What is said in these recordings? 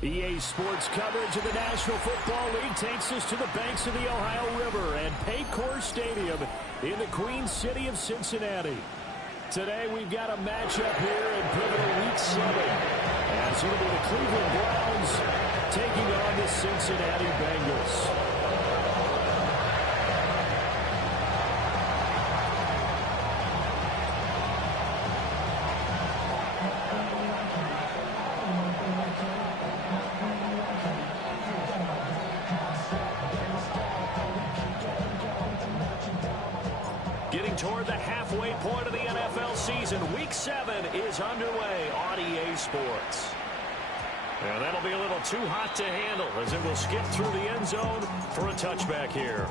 EA Sports coverage of the National Football League takes us to the banks of the Ohio River and Paycor Stadium in the Queen City of Cincinnati. Today we've got a matchup here in pivotal Week 7. As it'll be the Cleveland Browns taking on the Cincinnati Bengals. Getting toward the halfway point of the NFL season, Week 7 is underway on EA Sports. And that'll be a little too hot to handle as it will skip through the end zone for a touchback here.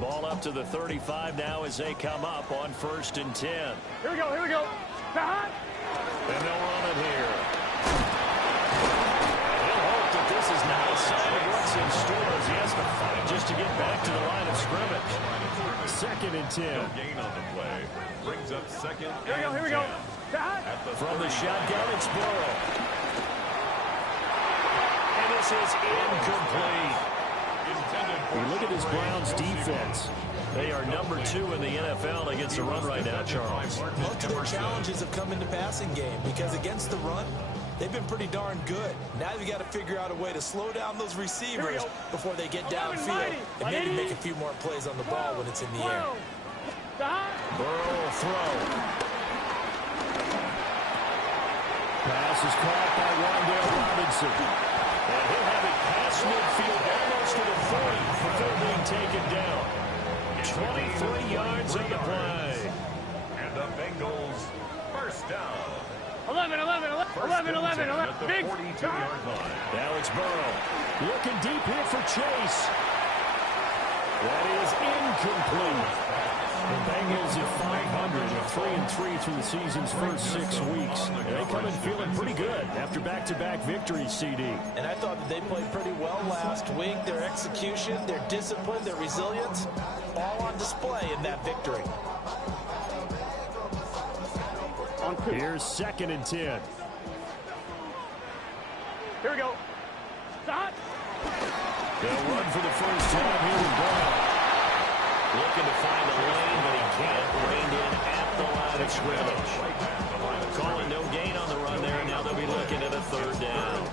Ball up to the 35 now as they come up on 1st and 10. Here we go, here we go. And they'll run it here. He'll hope that this is not a sign of what's in store as he has to fight just to get back to the line of scrimmage. 2nd and 10. No gain on the play. Brings up 2nd and 10. Here we go. From the shotgun, it's Burrow. And this is incomplete. We look at this Browns defense. They are number 2 in the NFL against the run right now, Charles. Most of their challenges have come in the passing game because against the run, they've been pretty darn good. Now you've got to figure out a way to slow down those receivers before they get downfield and maybe make a few more plays on the ball when it's in the air. Burrow will throw. Pass is caught by Wan'Dale Robinson. And he'll have it past midfield almost to the 40 before being taken down. 23 yards on the play. And the Bengals first down. 11. Big. 42-yard line. Now it's Burrow. Looking deep here for Chase. That is incomplete. The Bengals at 500 at 3-3 through the season's first 6 weeks. They come in feeling pretty good after back-to-back victories, CD. And I thought that they played pretty well last week. Their execution, their discipline, their resilience, all on display in that victory. Here's 2nd and 10. Here we go. Stop. They'll run for the first time here with Brown. Looking to find a lane, but he can't. Reined in at the line of scrimmage. Calling no gain on the run there, and now they'll be looking at a 3rd down.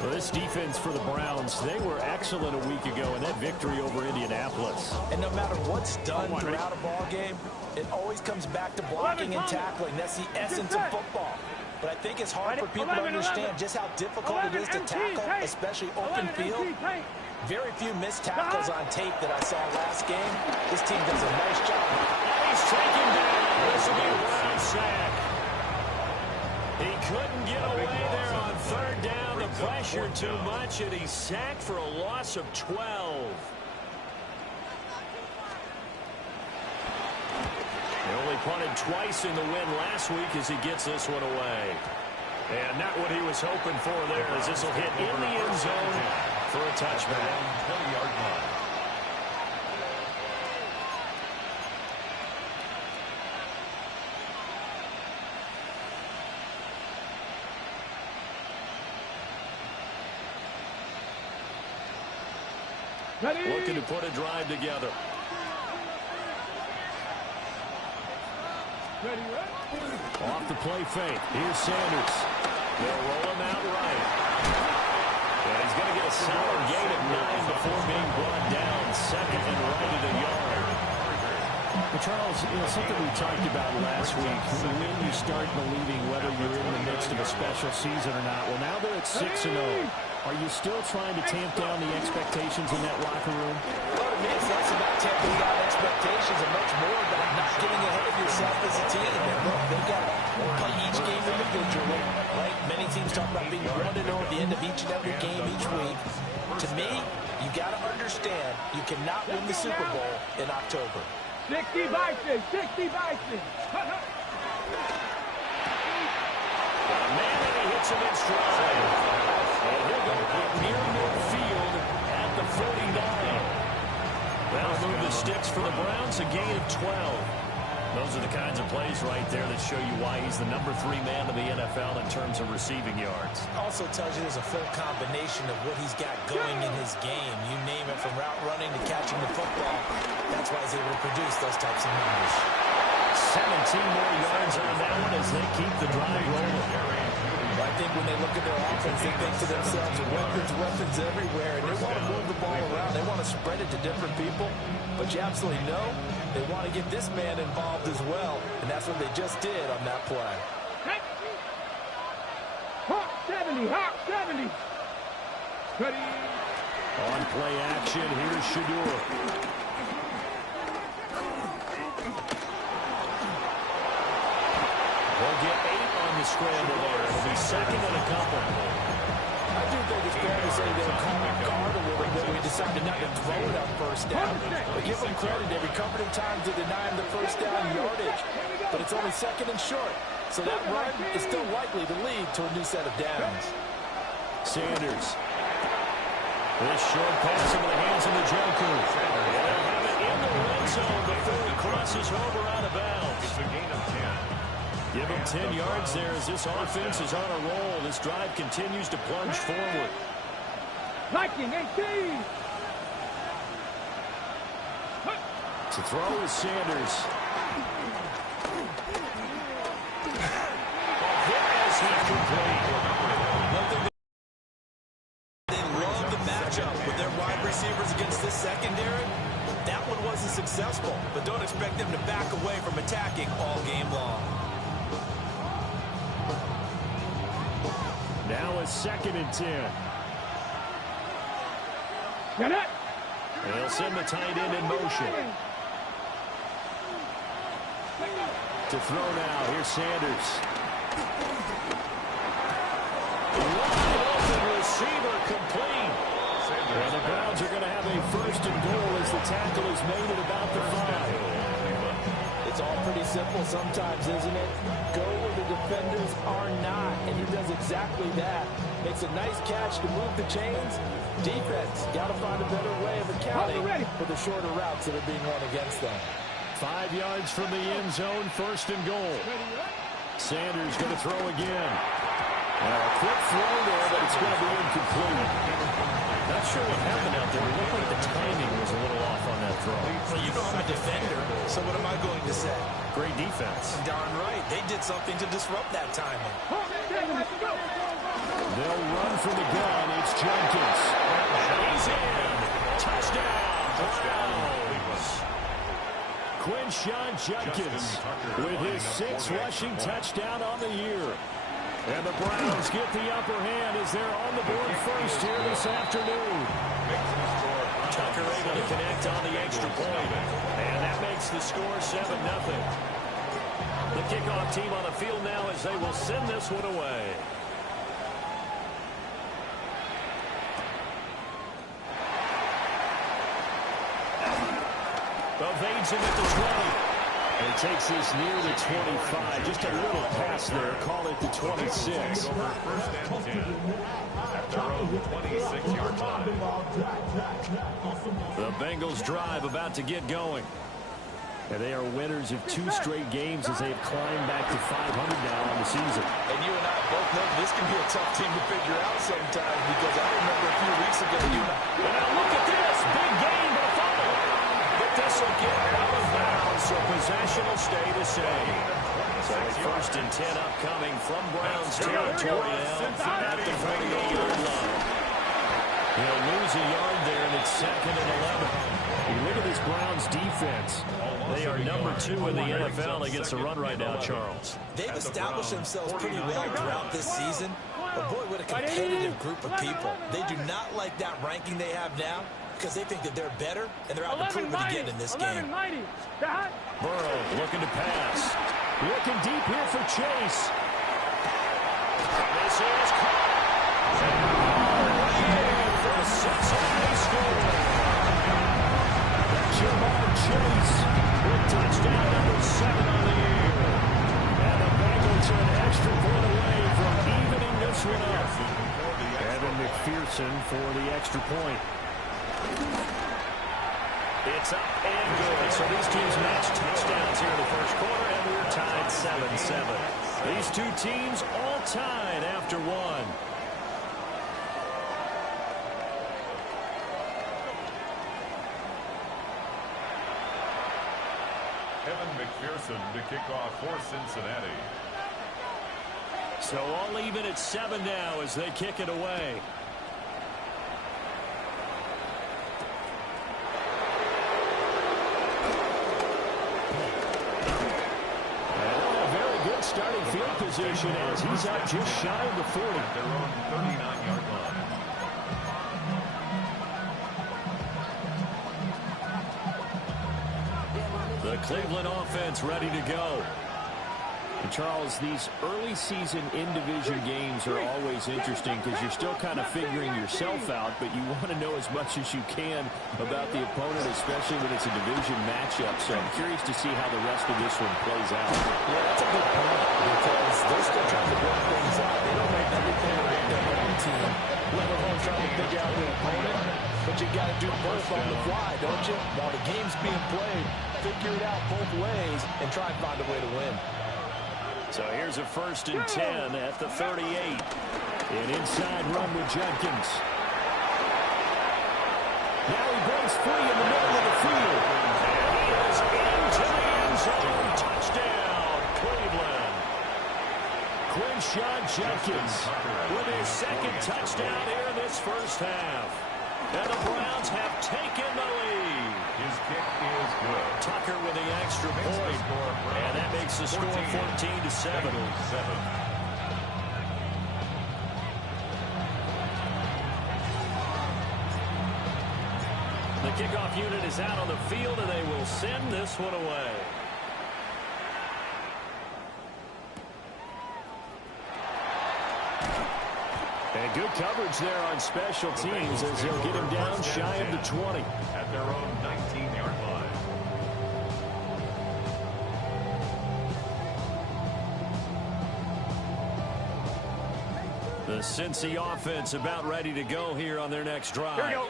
Well, this defense for the Browns, they were excellent a week ago in that victory over Indianapolis. And no matter what's done throughout a ball game, it always comes back to blocking and tackling. That's the essence of football. But I think it's hard for people to understand just how difficult it is to tackle, especially open field. Very few missed tackles on tape that I saw last game. This team does a nice job. He's taken down. This will be a Brown sack. He couldn't get away there on 3rd down. The pressure too much, and he's sacked for a loss of 12. He only punted twice in the win last week as he gets this one away. And not what he was hoping for there as this will hit in the end zone for a touchback. 20-yard line. Looking to put a drive together. Off the play fake. Here's Sanders. They'll roll him out right. And he's going to get a solid gain of 9 before being brought down. 2nd and right at a yard. But Charles, something we talked about last week, when you start believing whether you're in the midst of a special season or not. Well, now they're at 6-0. Are you still trying to tamp down the expectations in that locker room? Well, to me, it's less about tamping down expectations and much more about not getting ahead of yourself as a team. And look, they've got to play each game individually, right? Many teams talk about being 1-0 at the end of each and every game each week. To me, you got to understand you cannot win the Super Bowl in October. 60 Bison. Man, he hits him in stride. And he'll go up near midfield at the That'll move the sticks for the Browns, a gain of 12. Those are the kinds of plays right there that show you why he's the number 3 man in the NFL in terms of receiving yards. Also tells you there's a full combination of what he's got going in his game. You name it, from route running to catching the football. That's why he's able to produce those types of numbers. 17 more yards on that one as they keep the drive rolling. I think when they look at their offense, they think to themselves, weapons everywhere, and they want to move the ball around. They want to spread it to different people, but you absolutely know they want to get this man involved as well, and that's what they just did on that play. Hawk 70, Hawk 70. Ready. On play action, here's Shador. They'll get 8 on the scramble there. It'll be second and a couple. I do think it's fair to say they were caught off guard a little bit. We decided not to throw it on first down. But give them credit. They recovered in time to deny him the first down yardage. But it's only second and short. So that run is still likely to lead to a new set of downs. Sanders. This short pass into the hands of the Joker. They'll have it in the red zone before he crosses over out of bounds. It's a gain of 10. Give him 10 yards there as this offense is on a roll. This drive continues to plunge forward. Viking 18. To throw is Sanders. Hit as he complete. They love the matchup with their wide receivers against this secondary. That one wasn't successful, but don't expect them to back away from attacking all game long. Now a second and 10. Get it. They'll send the tight end in motion. To throw now. Here's Sanders. Wide open receiver complete. And the Browns are going to have a first and goal as the tackle is made at about the 5. It's all pretty simple sometimes, isn't it? Go where the defenders are not, and he does exactly that. Makes a nice catch to move the chains. Defense, got to find a better way of accounting for the shorter routes that are being run against them. 5 yards from the end zone, first and goal. Sanders going to throw again. A quick throw there, but it's going to be incomplete. Not sure what happened out there. It looked like the timing was a little off on that throw. Well, you know I'm a defender, so what am I going to say? Great defense. Darn right. They did something to disrupt that timing. They'll run from the gun. It's Jenkins. He's in. Touchdown, Browns. Quinshon Judkins with his 6th rushing touchdown on the year. And the Browns get the upper hand as they're on the board first here this afternoon. Tucker able to connect on the extra point. And that makes the score 7-0. The kickoff team on the field now as they will send this one away. Evades him at the 20. And he takes this near the 25. Just a little pass there. Call it the 26. Over first and 10 at their own 26-yard line. The Bengals drive about to get going. And they are winners of 2 straight games as they have climbed back to 500 now on the season. And you and I both know this can be a tough team to figure out sometimes, because I remember a few weeks ago you and I... And now look at this. Big game, but a fumble. But this will get out of bounds, so possession will stay the same. So first and 10 upcoming from Browns territory now at the 48-yard line. He'll lose a yard there, and it's second and 11. You look at this Browns defense. They are number 2 in the NFL against the run right now, Charles. They've established themselves pretty well throughout this season. But boy, what a competitive group of people. They do not like that ranking they have now because they think that they're better, and they're out to prove it again in this game. Burrow looking to pass. Looking deep here for Chase. And this is caught. For a Cincinnati score. Jamar Chase with touchdown number 7 on the year. And the Bengals are an extra point away from evening this one up. Evan McPherson for the extra point. It's up and good. So these teams match touchdowns here in the first quarter, and we're tied 7-7. These two teams all tied after one. Evan McPherson to kick off for Cincinnati. So all even at 7 now as they kick it away. Starting field position as he's up just shy of the 40. Their own 39-yard line. The Cleveland offense ready to go. And Charles, these early season in-division games are always interesting because you're still kind of figuring yourself out, but you want to know as much as you can about the opponent, especially when it's a division matchup. So I'm curious to see how the rest of this one plays out. Yeah, that's a good point because they're still trying to work things out. They don't know everything about their own team, let alone trying to figure out their opponent. But you got to do both on the fly, don't you? While the game's being played, figure it out both ways and try and find a way to win. So here's a 1st and 10 at the 38. An inside run with Jenkins. Now he breaks free in the middle of the field. And he is into the end zone. Touchdown, Cleveland. Quinshon Jenkins with his 2nd touchdown here in this first half. And the Browns have taken the lead. His kick is good. Tucker with the extra point. And that makes the score 14-7. The kickoff unit is out on the field, and they will send this one away. And good coverage there on special teams as they'll get him down shy of the 20. At their own 19-yard line. The Cincy offense about ready to go here on their next drive.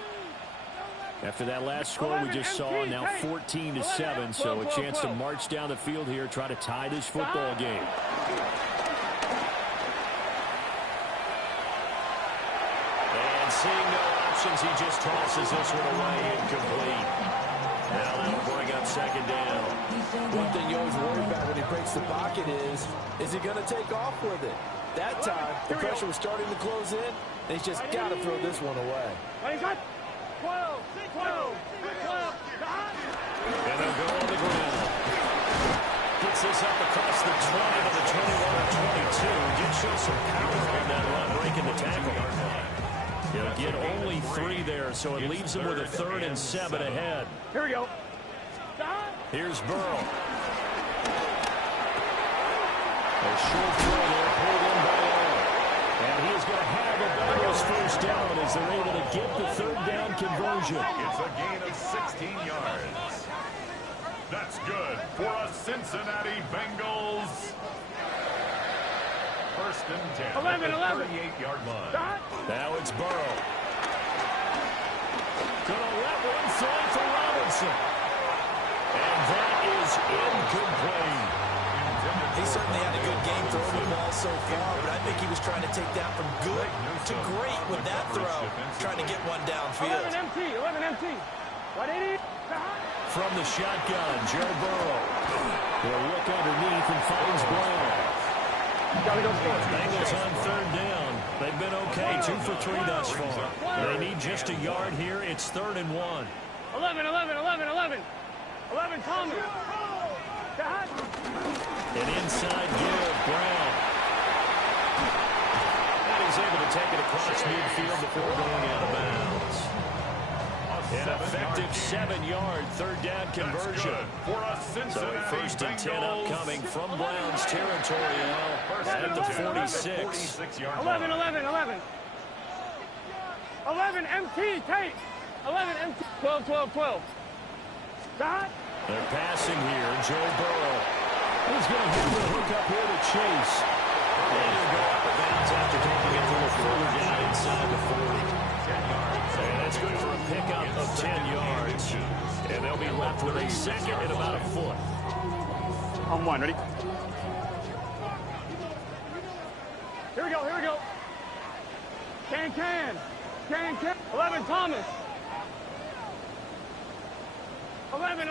After that last score we just saw, now 14-7, so a chance to march down the field here, try to tie this football game. And seeing no options, he just tosses this one away incomplete. Now that'll bring up 2nd down. One thing you always worry about when he breaks the pocket is he going to take off with it? That time, the pressure was starting to close in, and he's just got to throw this one away. 12, 12, 12. And they'll go on the ground. Gets this up across the 20 to the 21-22. Did show some power on that run, breaking the tackle. He'll get only 3 there, so it leaves him with a 3rd and 7 ahead. Here we go. Here's Burrow. A short throw there, pulled in by Allen. And he is going to have the Bengals 1st down as they're able to get the 3rd down conversion. It's a gain of 16 yards. That's good for a Cincinnati Bengals. 1st and 10 11, at the 11. 38-yard line. Now it's Burrow. Gonna let one fly for Robinson. And that is incomplete. He certainly had a good game throwing the ball so far, but I think he was trying to take down from good to great with that throw, trying to get one downfield. 11 MT, 11 MT. 180. From the shotgun, Joe Burrow. He'll look underneath and finds Brown. Bengals on 3rd down. They've been okay, 2 for 3 thus far. They need just a yard here. It's 3rd and 1. 11, 11, 11, 11. 11, Thomas. An inside give, Brown. And he's able to take it across midfield before going out of bounds. An effective 7-yard 3rd down conversion. So a 1st and 10 upcoming from Browns territory now at the 46. 11, 11, 11. 11 MT, Tate. 11 MT. 12, 12, 12. Dot. They're passing here. Joe Burrow. He's going to have the hook up here to Chase. And he'll go up and bounds after taking it a little further down inside the 40. And that's good for a pickup of 10 yards. And they'll be left with a second and about a foot. On one, ready? Here we go, here we go. Can. 11, Thomas. 11.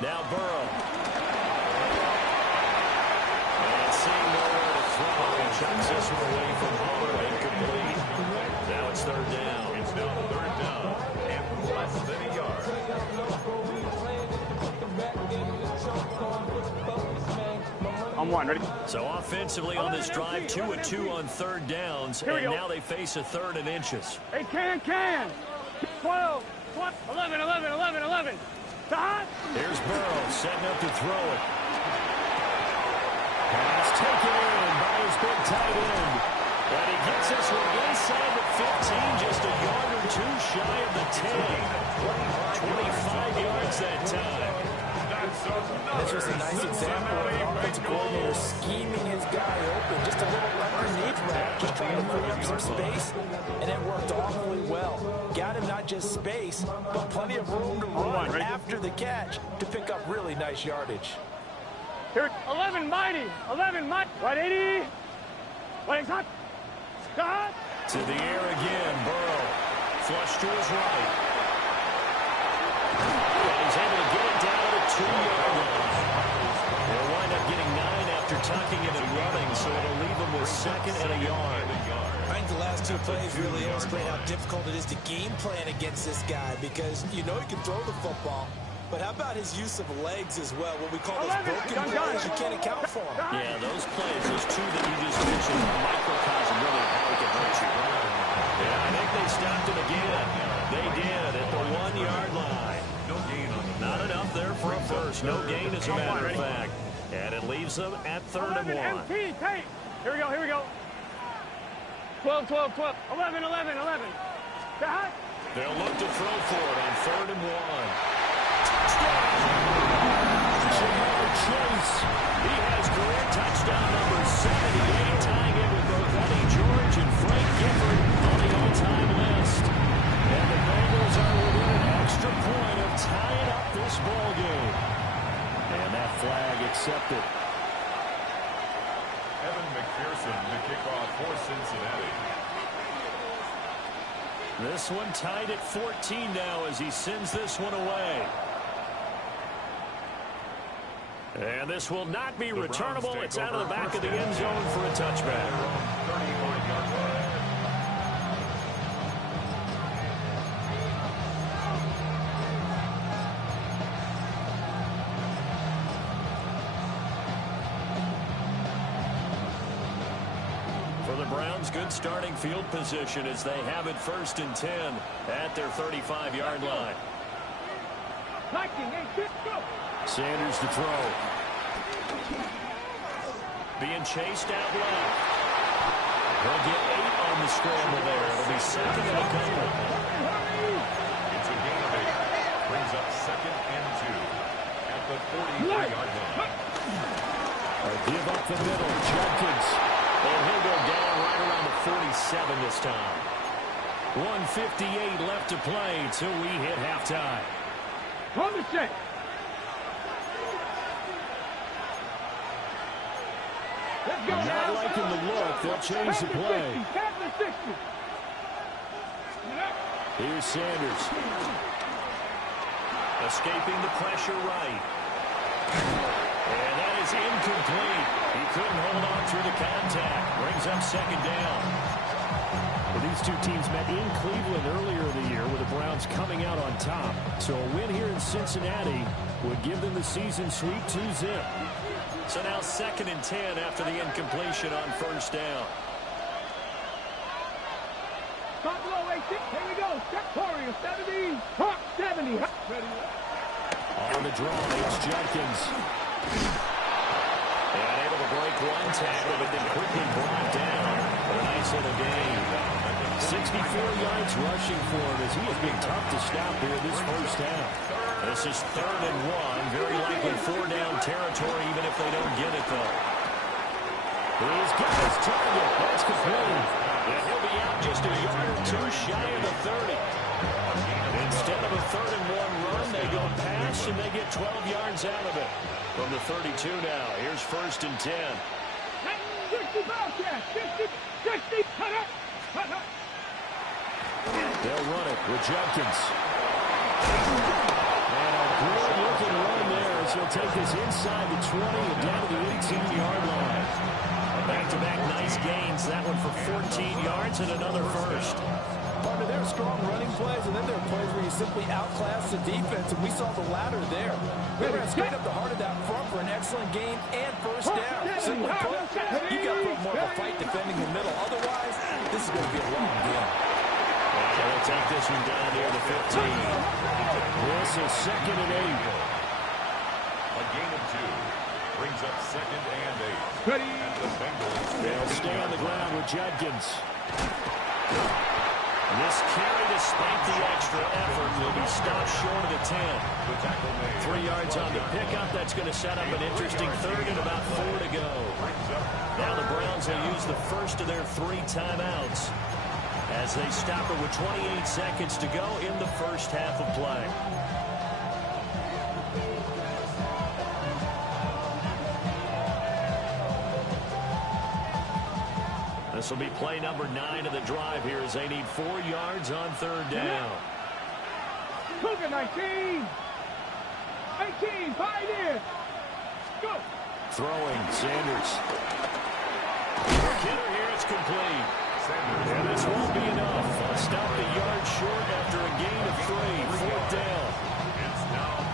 Now Burrow. And seeing nowhere to throw, he chucks this one away from home. Incomplete. Now it's third down. It's now third down and less than a yard. On one, ready? So offensively on this drive, 2 of 2 on third downs, and now they face a third and inches. Hey, can. 12, 11. Here's Burrow setting up to throw it. Pass taken in by his big tight end. And he gets this one inside the 15, just a yard or two shy of the 10. 25 yards that time. This was a nice example of an offensive coordinator scheming his guy open. Just a little underneath route, just trying to free up some space, and it worked awfully well. Got him not just space, but plenty of room to run after the catch to pick up really nice yardage. Here, 11 mighty. Right, 80. Wait, cut. To the air again, Burrow. Flush to his right. And he's able to get it down to the 2-yard line. They'll wind up getting 9 after tucking it and running, so it'll leave them with second and a yard. I think the last two plays really illustrate how difficult it is to game plan against this guy, because you know he can throw the football, but how about his use of legs as well? What we call those broken plays, you can't account for them. Yeah, those plays, those two that you just mentioned, are microcosm really of how he can hurt you. Yeah, I think they stopped him again. They did at the 1-yard line. No gain on the Not enough there for a first. No gain, as a matter of fact. And it leaves them at 3rd and 1. MP, Tate. Here we go. 12. 11. They'll look to throw for it on 3rd and 1. Chase. He has career touchdown number 78, tying it with both Eddie George and Frank Gifford on the all-time list. And the Bengals are within an extra point of tying up this ball game. And that flag accepted. Evan McPherson to kick off for Cincinnati. This one tied at 14 now as he sends this one away. And this will not be returnable. It's out of the back of the end zone for a touchback. 31-yard line. For the Browns, good starting field position as they have it 1st and 10 at their 35-yard line. Sanders to throw. Being chased out left. He'll get 8 on the scramble there. It'll be second and a couple. It's a gain of 8. Brings up 2nd and 2 at the 43-yard line. Give up the middle. Jenkins. And he'll go down right around the 47 this time. 1:58 left to play till we hit halftime. Not liking the look. They'll change the play. Here's Sanders. Escaping the pressure right. And that is incomplete. He couldn't hold on through the contact. Brings up 2nd down. Well, these two teams met in Cleveland earlier in the year with the Browns coming out on top. So a win here in Cincinnati would give them the season sweep 2-zip. So now 2nd and 10 after the incompletion on 1st down. Here we go. 70. On the draw, it's Jenkins. And able to break one tackle, but then quickly brought down. But a nice little gain. 64 yards rushing for him as he has been tough to stop here this 1st half. This is 3rd and 1. Very likely 4-down territory, even if they don't get it, though. He's got his target. That's complete. And he'll be out just a yard or two shy of the 30. Instead of a 3rd-and-1 run, they go pass, and they get 12 yards out of it. From the 32 now, here's 1st and 10. 60 Bobcats, 60, cut up. They'll run it with Jenkins. And a good-looking run there as he'll take this inside the 20 and down to the 18-yard line. Back-to-back nice gains. That one for 14 yards and another first. Partner, there are strong running plays, and then there are plays where you simply outclass the defense, and we saw the latter there. They ran straight up the heart of that front for an excellent gain and first down. Simply put, you got to put more of a fight defending the middle. Otherwise, this is going to be a long game. So they'll take this one down near the 15. This is 2nd and 8. A gain of 2 brings up 2nd and 8. Ready. And the Bengals They'll stay on the ground with Jenkins. This carry, despite the extra effort, will be stopped short of the 10. The tackle made. 3 yards on the pickup. That's going to set up an interesting 3rd and about 4 to go. Now the Browns will use the first of their 3 timeouts as they stop it with 28 seconds to go in the first half of play. This will be play number 9 of the drive here as they need 4 yards on 3rd down. Cougar 19. 18, 5 in. Go. Throwing, Sanders. Quick hitter here, it's complete. And this won't be enough. Stopped a yard short after a gain of 3. 4th down.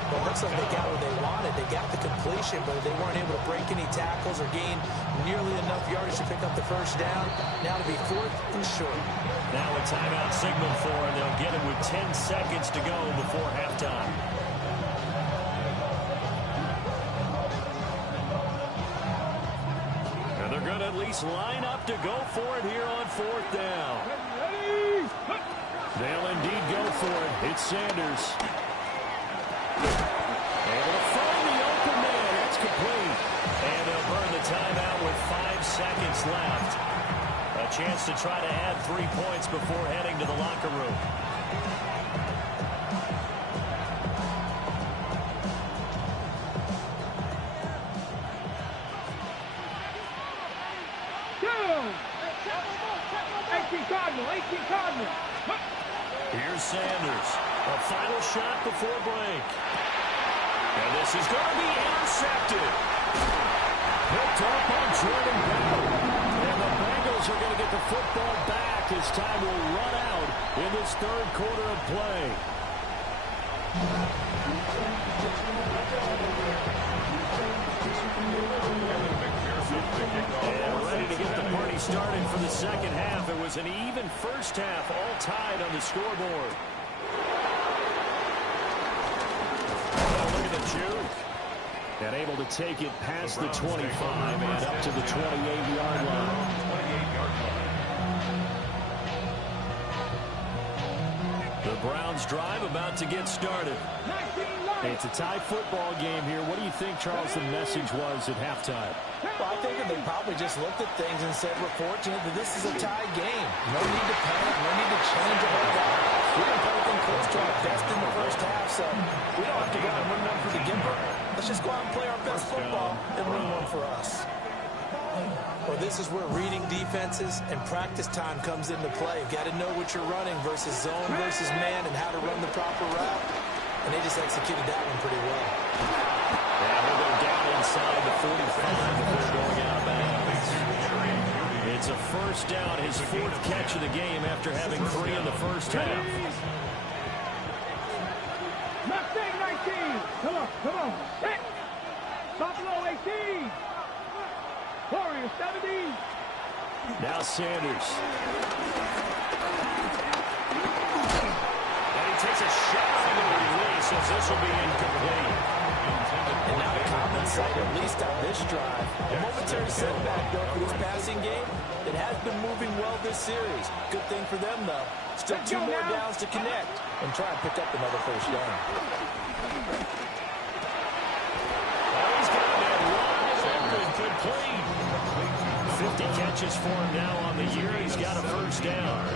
Well, it looks like they got what they wanted. They got the completion, but they weren't able to break any tackles or gain nearly enough yardage to pick up the first down. Now to be 4th and short. Now a timeout signal for, and they'll get it with 10 seconds to go before halftime. And they're going to at least line up to go for it here on 4th down. They'll indeed go for it. It's Sanders. Able to find the open man. That's complete. And they'll burn the timeout with 5 seconds left. A chance to try to add 3 points before heading to the locker room. Down. 18 Cardinal. Here's Sanders. A final shot before break. And this is going to be intercepted. Picked up on Jordan Bell. And the Bengals are going to get the football back as time will run out in this 3rd quarter of play. And ready to get the party started for the 2nd half. It was an even first half, all tied on the scoreboard. Juke. And able to take it past the 25 and up to the 28-yard line. The Browns drive about to get started. It's a tie football game here. What do you think, Charles, the message was at halftime? Well, I think that they probably just looked at things and said, we're fortunate that this is a tie game. No need to panic. No need to change a whole lot. We're going to play everything close to our best in the first half, so we don't have to go out and win one for the Gimper. Let's just go out and play our best football and win one for us. Well, this is where reading defenses and practice time comes into play. You've got to know what you're running versus zone versus man and how to run the proper route. And they just executed that one pretty well. Yeah, we'll go down inside the 45 before going out of bounds. It's a first down, his 4th catch of the game after having 3 in the first half. Mustang 19. Come on. Hit. Buffalo 18. Warrior 70. Now Sanders. And he takes a shot on the release as this will be incomplete. And now the common sight, at least on this drive. A momentary setback, though, for this passing game. It has been moving well this series. Good thing for them, though. Still 2 more downs to connect and try and pick up another first down. He's got that wide open, complete. 50 catches for him now on the year. He's got a first down.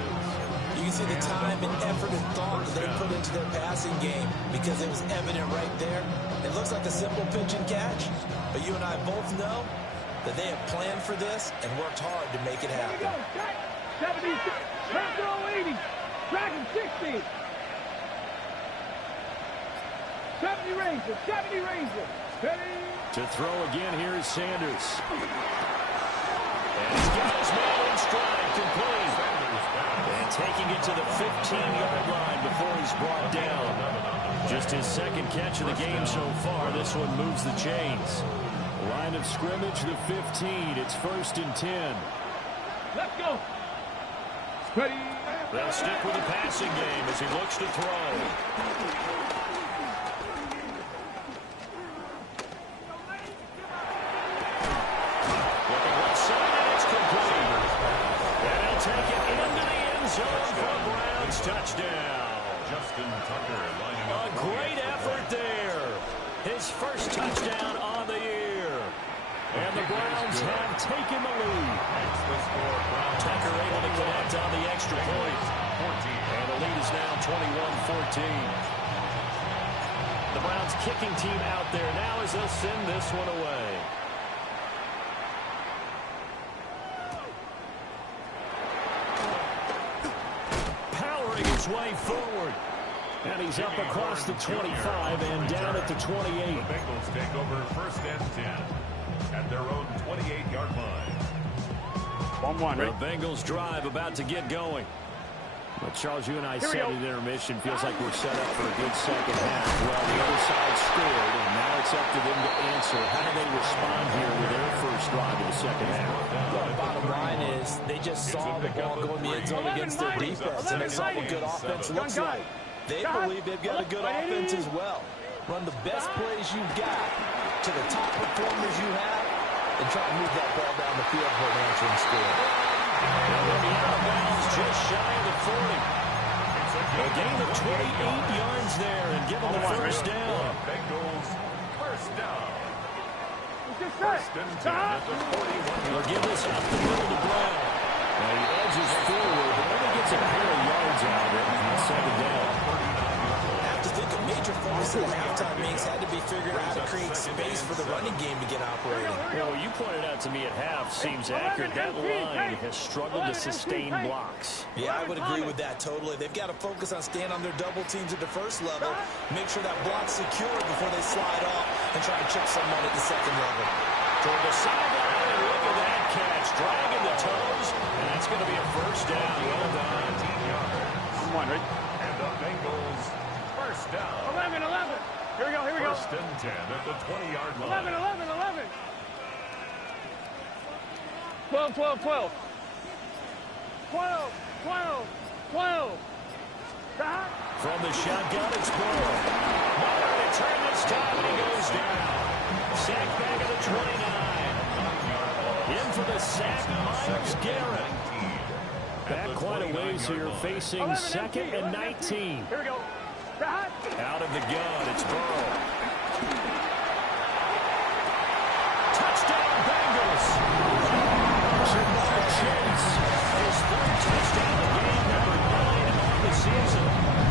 You can see the time and effort and thought that they put into their passing game because it was evident right there. It looks like a simple pitch and catch, but you and I both know that they have planned for this and worked hard to make it happen. 70, back row 80, Dragon 60. 70 Razor, 70 Razor. Ready? To throw again, here is Sanders. And he's got his man in stride, complete. And taking it to the 15-yard line before he's brought down. Just his second catch of the game so far. This one moves the chains. Line of scrimmage, the 15. It's 1st and 10. Let's go. Ready? They'll stick with the passing game as he looks to throw. Looking right side, and it's complete. And he'll take it into the end zone for a Browns touchdown. Justin Tucker lining up. A great effort there. His first touchdown on the year. And the Browns have taken the lead. Tucker able to connect on the extra point. And the lead is now 21-14. The Browns kicking team out there now as they'll send this one away. Powering his way forward. And he's up across the 25 and down at the 28. The Bengals take over 1st and 10 at their own 28-yard line. 1-1, The Bengals drive about to get going. Well, Charles, you and I said at intermission, feels like we're set up for a good second half. Well, the other side scored, and now it's up to them to answer. How do they respond here with their first drive of the second half? Well, the bottom line is they just saw the ball go in the end zone against their defense, and they saw what good offense looks like. They believe they've got a good offense as well. Run the best plays you've got to the top performers you have and try to move that ball down the field for an answering score. And they'll be out of bounds just shy of the 40. A gain of 28 yards there and give them the first down. Bengals first down. First and 10 at the 41. They'll give this up the middle to Brown. And he edges forward, but only gets a pair of yards out of it on 2nd down. I have to think a major focus of the halftime meetings had to be figuring out how to create space for the running game to get operating. Well, what you pointed out to me at half seems accurate. That line has struggled to sustain blocks. Yeah, I would agree with that totally. They've got to focus on staying on their double teams at the first level, make sure that block's secure before they slide off and try and chip someone at the second level. Toward the sideline, and look at that catch. Dragging the toes, and that's going to be a first down. Well done. 19 yards. 1-1, right? And the Bengals first down. 11. Here we go. 1st and 10 at the 20-yard line. 11. 12. 12. From the shotgun, it's Burrow. Miller to turn this time, and he goes down. Sack back at the 29. In for the sack, Myles Garrett. Back quite a ways here, facing 2nd and 19. Here we go. Out of the gun, it's Burrow. Touchdown, Bengals. Jamar Chase, his 3rd touchdown of game number 9 on the season.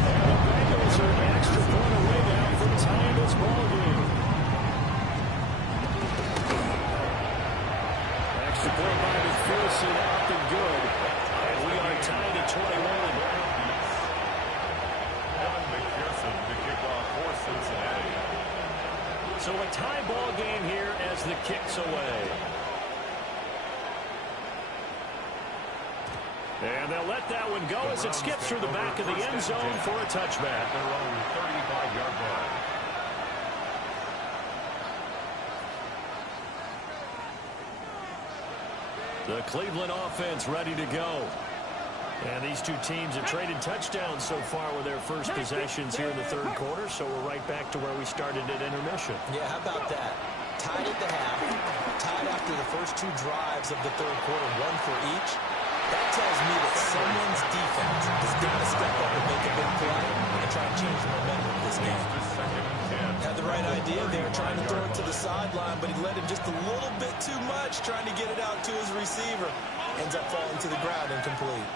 And the Bengals are an extra point away now from tying this ball game. Extra point by McPherson, out and good. And we are tied at 21. McPherson to kick off for Cincinnati. So a tie ball game here as the kick's away. And they'll let that one go as it skips through the back of the end zone for a touchback. Their own 35-yard line. The Cleveland offense ready to go. And these two teams have traded touchdowns so far with their first possessions here in the 3rd quarter, so we're right back to where we started at intermission. Yeah, how about that? Tied at the half, tied after the first 2 drives of the 3rd quarter, 1 for each. That tells me that someone's defense has got to step up and make a big play and try to change the momentum of this game. Second and 10. Had the right right idea there, trying to throw it to the sideline, but he let him just a little bit too much, trying to get it out to his receiver. Ends up falling to the ground incomplete.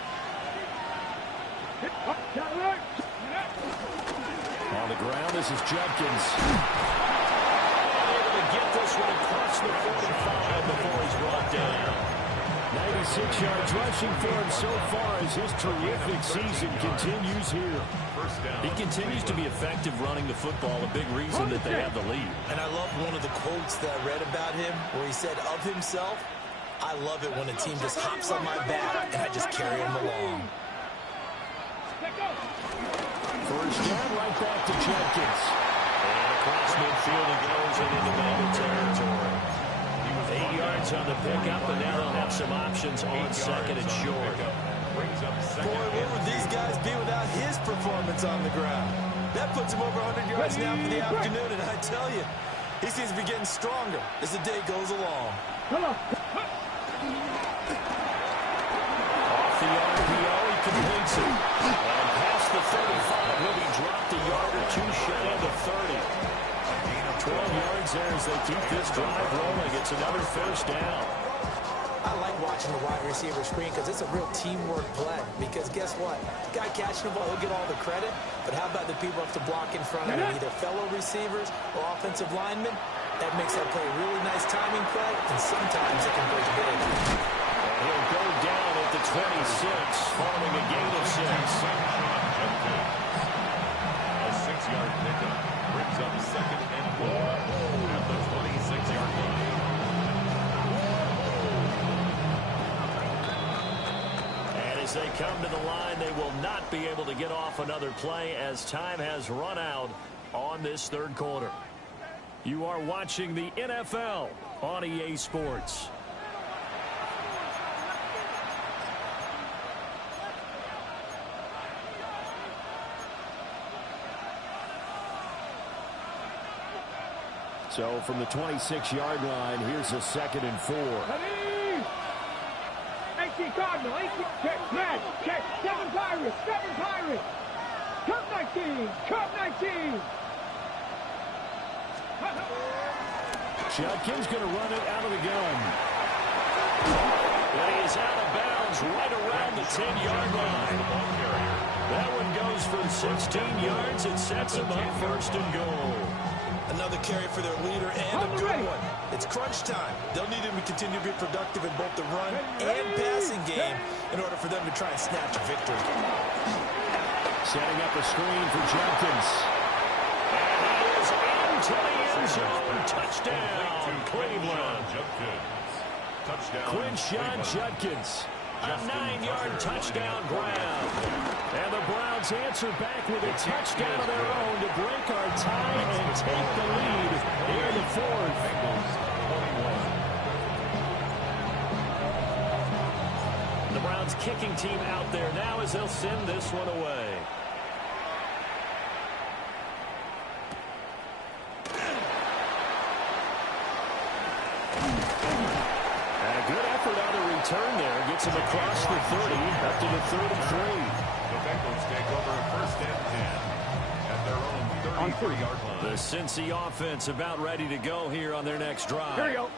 On the ground, this is Judkins. Able to get this one across the 45 before he's brought down. 96 yards rushing for him so far as his terrific season continues here. He continues to be effective running the football, a big reason that they have the lead. And I love one of the quotes that I read about him where he said of himself, "I love it when a team just hops on my back and I just carry them along." First down, right back to Judkins. And across midfield it goes and into Bengal territory. 8 yards on the pickup, and now they'll have some options on second and short. Boy, where would these guys be without his performance on the ground? That puts him over 100 yards now for the afternoon, and I tell you, he seems to be getting stronger as the day goes along. Off the RPO, he completes it. And past the 35, he'll be dropped a yard or two shy of the 30. 12 yards there as they keep this drive rolling. It's another first down. I like watching the wide receiver screen because it's a real teamwork play. Because guess what? The guy catching the ball, he'll get all the credit. But how about the people who have to block in front of him, either fellow receivers or offensive linemen? That makes that play a really nice timing play, and sometimes it can break big. And he'll go down at the 26, following a gain of 6. A 6-yard pickup brings up second and 4 at the 26-yard line. And as they come to the line, they will not be able to get off another play as time has run out on this third quarter. You are watching the NFL on EA Sports. So from the 26-yard line, here's a second and 4. 18 Cardinal, 18, check, 7 Pirates, Cup 19, Judkins going to run it out of the gun. And he is out of bounds right around the 10-yard line. That one goes for 16 yards. It sets him up first and goal. Another carry for their leader and a good one. It's crunch time. They'll need him to continue to be productive in both the run and passing game in order for them to try and snatch a victory. Setting up a screen for Judkins. And he is into the end zone. Touchdown, Cleveland. Quinshon Judkins. A 9-yard touchdown grab. And the Browns answer back with a touchdown of their own to break our tie and take the lead here in the fourth. The Browns kicking team out there now as they'll send this one away. Turn there, gets him across the 30, up to the 33. The Bengals take over first and 10 at their own 33-yard line. The Cincy offense about ready to go here on their next drive. Here you go.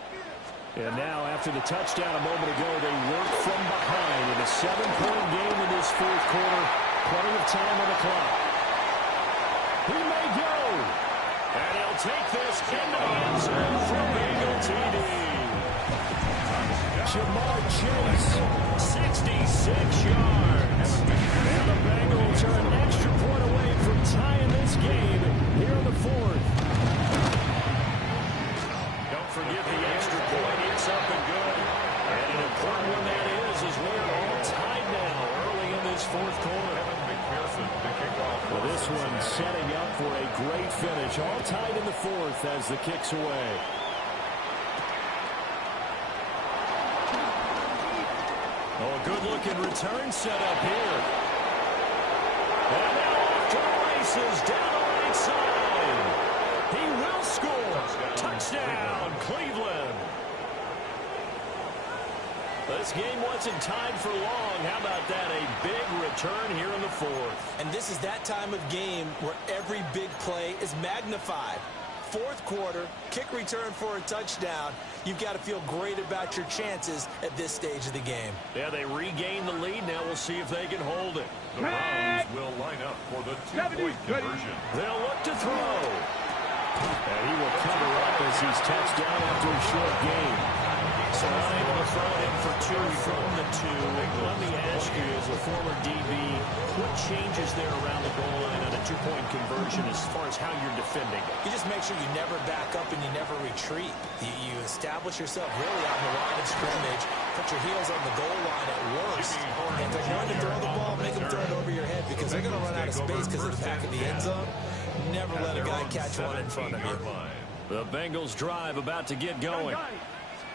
And now, after the touchdown a moment ago, they work from behind in a 7-point game in this fourth quarter. Plenty of time on the clock. He may go. And he'll take this into the end zone from Bengal TD. Jamar Chase, 66 yards. And the Bengals are an extra point away from tying this game here in the fourth. Don't forget the extra point. It's up and good. And an important one that is we are all tied now early in this fourth quarter. Well, this one setting up for a great finish. All tied in the fourth as the kick's away. Oh, good-looking return set up here. And now off to the races down the right side. He will score. Touchdown, Cleveland. This game wasn't tied for long. How about that? A big return here in the fourth. And this is that time of game where every big play is magnified. Fourth quarter, kick return for a touchdown. You've got to feel great about your chances at this stage of the game. Yeah, they regain the lead. Now we'll see if they can hold it. The Browns will line up for the two-point conversion. They'll look to throw. And he will cover up as he's touched down after a short game. So unable to throw him for 2 from the 2. Let me ask you, as a former DB, what changes there around the goal line on a 2-point conversion as far as how you're defending? You just make sure you never back up and you never retreat. You establish yourself really on the line of scrimmage, put your heels on the goal line at worst. And if they're going to throw the ball, make them throw it over your head because they're going to run out of space because of the back of the end zone. Never let a guy catch one in front of you. The Bengals drive about to get going.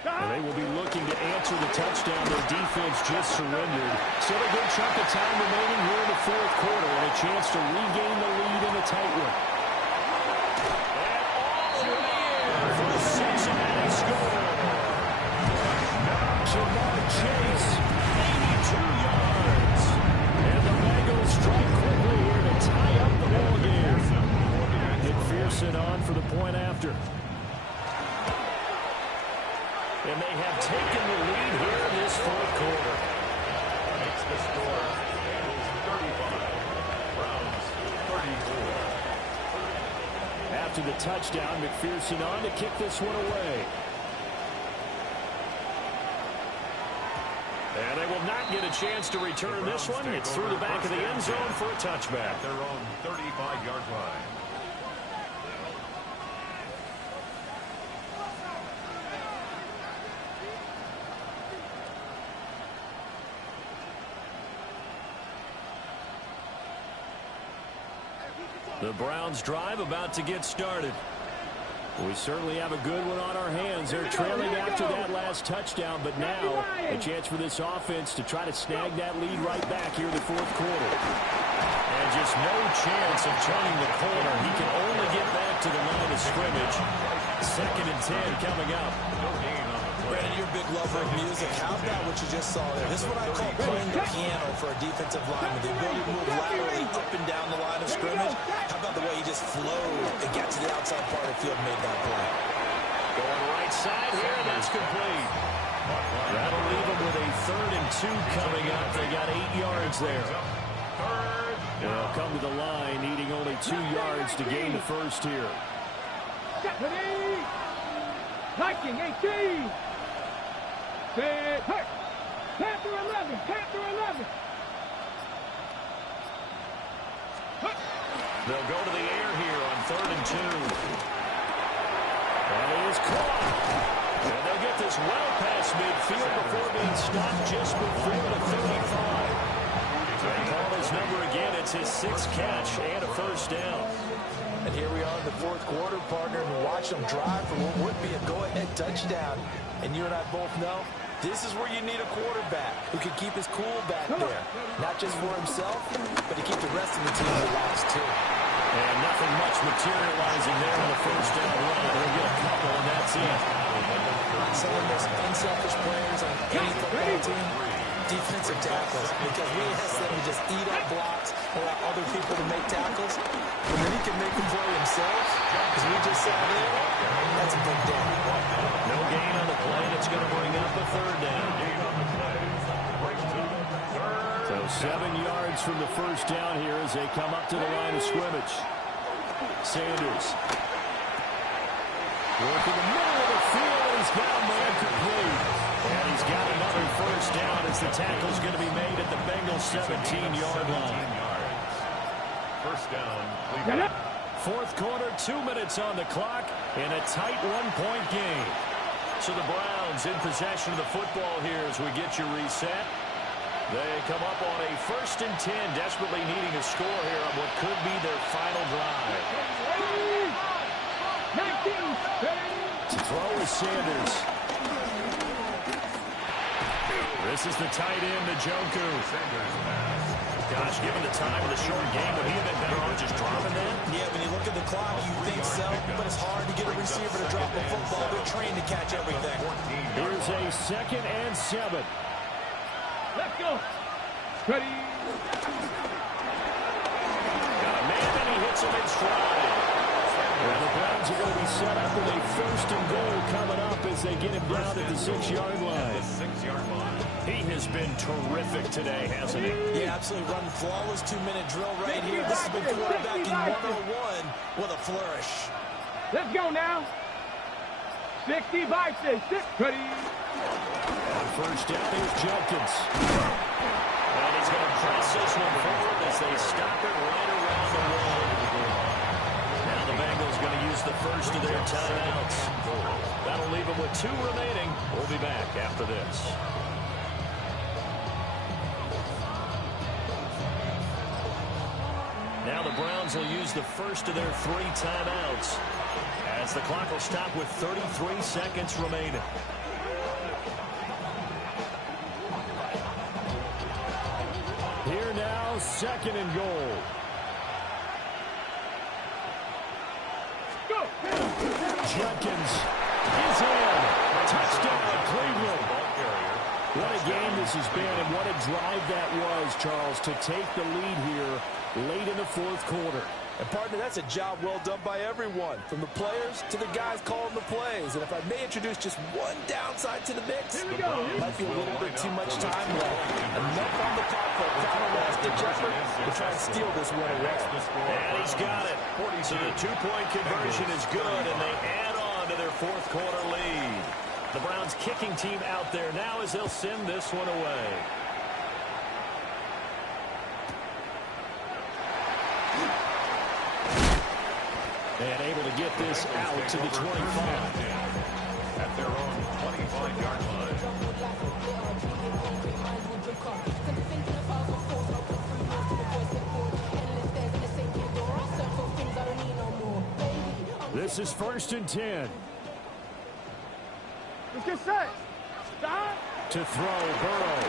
And they will be looking to answer the touchdown their defense just surrendered. So a good chunk of time remaining here in the fourth quarter and a chance to regain the lead in a tight one. And all the way in for the Cincinnati score. Jamar Chase, 82 yards. And the Bengals strike quickly here to tie up the ball game. McPherson on for the point after. And they have taken the lead here in this fourth quarter. Makes the score Bengals 35, Browns 34. After the touchdown, McPherson on to kick this one away. And they will not get a chance to return this one. It's through the back of the end zone for a touchback. At their own 35-yard line. The Browns drive about to get started. We certainly have a good one on our hands. They're trailing after that last touchdown, but now a chance for this offense to try to snag that lead right back here in the fourth quarter. And just no chance of turning the corner. He can only get back to the line of scrimmage. 2nd and 10 coming up. Brandon, you're a big lover of music. How about what you just saw there? This is what I call playing the piano for a defensive lineman. The ability to move laterally up and down the line of scrimmage. How about the way he just flowed and got to the outside part of the field and made that play? Going right side here, and that's complete. That'll leave them with a 3rd and 2 coming up. They got 8 yards there. They'll come to the line, needing only 2 yards to gain the first here. Viking 18. Set. Panther 11. Panther 11. They'll go to the air here on 3rd and 2. And it is caught. And they'll get this well past midfield before being stopped just before the 35. And call his number again. It's his 6th catch and a first down. And here we are in the fourth quarter, partner, and watch them drive for what would be a go-ahead touchdown. And you and I both know this is where you need a quarterback who can keep his cool back there. Not just for himself, but to keep the rest of the team relaxed, too. And nothing much materializing there on the first down run. They'll get a couple, and that's it. Some of the most unselfish players on any football team, defensive tackles, because we ask them to just eat up blocks, allow other people to make tackles, and then he can make them play himself, as we just saw there. That's a big day. No gain on the play, and it's going to bring up a 3rd down. So 7 yards from the first down here as they come up to the line of scrimmage. Sanders. Working the middle of the field, and he's got a man complete. And he's got another first down as the tackle's going to be made at the Bengals 17-yard line. First down, Cleveland. Fourth quarter, 2 minutes on the clock, and a tight 1-point game. So the Browns in possession of the football here as we get your reset. They come up on a 1st and 10, desperately needing a score here on what could be their final drive. To throw is Sanders. This is the tight end, Njoku. Gosh, given the time of the short game, would he have been better off just dropping that? Yeah, when you look at the clock, you think so, but it's hard to get a receiver to drop a football. They're trained to catch everything. Here's a 2nd and 7. Let's go. Ready. Got a man, and he hits him in stride. And the Browns are going will be set up with a 1st and goal coming up as they get him down at the 6-yard line. The 6-yard line. He has been terrific today, hasn't he? Yeah, absolutely running flawless 2-minute drill right here. This has been quarterbacking 101 with a flourish. Let's go now. 60 by 6. Ready. On 1st down, here's Jenkins. And he's going to press this one forward as they stop it right around the wall. Now the Bengals going to use the first of their timeouts. That'll leave them with 2 remaining. We'll be back after this. Now the Browns will use the first of their 3 timeouts as the clock will stop with 33 seconds remaining. Here now, 2nd and goal. Go. Jenkins is in. Touchdown, Cleveland. What a game this has been, and what a drive that was, Charles, to take the lead here late in the 4th quarter. And, partner, that's a job well done by everyone, from the players to the guys calling the plays. And if I may introduce just one downside to the mix, Here we go. might be a little bit too much time left. Enough on the clock for a kind of last-ditch effort to try and steal this one away. And he's got it. So the 2-point conversion is good, and they add on to their 4th quarter lead. The Browns kicking team out there now as they'll send this one away. And able to get this out to the 25. At their own 25-yard line. This is 1st and 10. Let's get set. Stop. To throw, Burrow.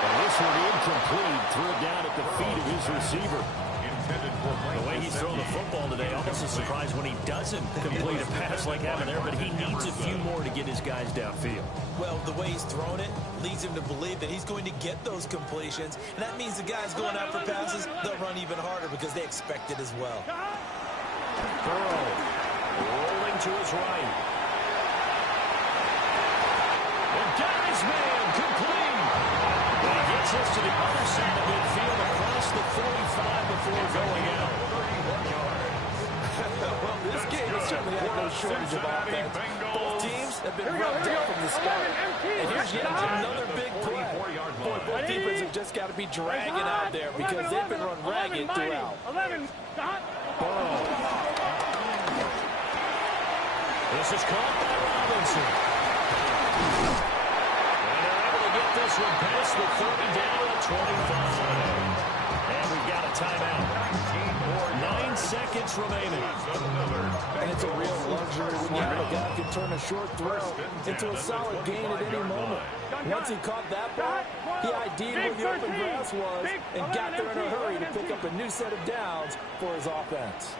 And this one incomplete. Threw it down at the feet of his receiver. The way he's throwing the football today, almost a surprise when he doesn't complete a pass like having there, but he needs a few more to get his guys downfield. Well, the way he's thrown it leads him to believe that he's going to get those completions, and that means the guys going out for passes, they'll run even harder because they expect it as well. Burrow rolling to his right. And got his man complete. And he gets us to the other side of midfield across the 45 before going out. Well, this game has certainly had no shortage of offense. Both teams have been revved up from the start. And here's yet another big play. Boy, both defenses have just got to be dragging out there because they've been run ragged throughout. 11. Stop. Burrow. This is caught by Robinson. And they're able to get this one past the 30 down at 25. And we've got a timeout. 9 seconds remaining. And it's a real luxury when you have a guy who can turn a short throw into a solid gain at any moment. Once he caught that ball, he ID'd where the open grass was and got there in a hurry to pick up a new set of downs for his offense.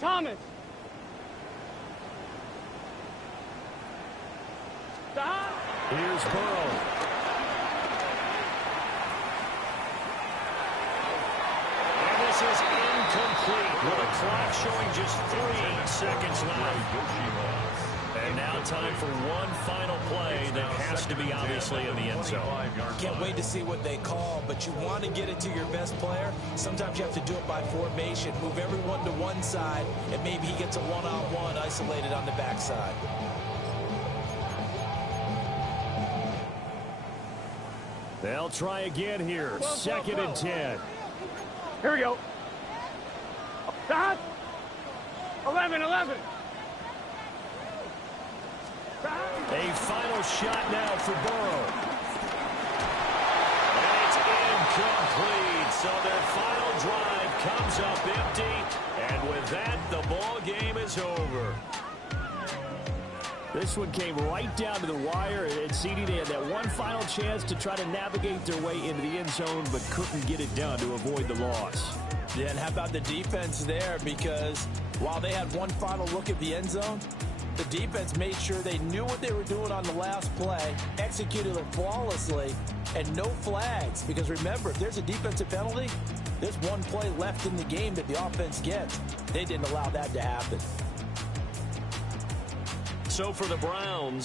Thomas. Stop. Here's Burrow. And this is incomplete with a clock showing just 3 seconds left. And now time for one final play that has to be obviously in the end zone. Can't wait to see what they call, but you want to get it to your best player. Sometimes you have to do it by formation. Move everyone to one side, and maybe he gets a one-on-one isolated on the backside. They'll try again here. 2nd and 10. Here we go. Stop. 11. A final shot now for Burrow. And it's incomplete. So their final drive comes up empty. And with that, the ball game is over. This one came right down to the wire. And CD, they had that one final chance to try to navigate their way into the end zone, but couldn't get it done to avoid the loss. Yeah, and how about the defense there? Because while they had one final look at the end zone, The defense made sure they knew what they were doing on the last play, executed it flawlessly, and no flags. Because remember, if there's a defensive penalty, there's one play left in the game that the offense gets. They didn't allow that to happen. So for the Browns,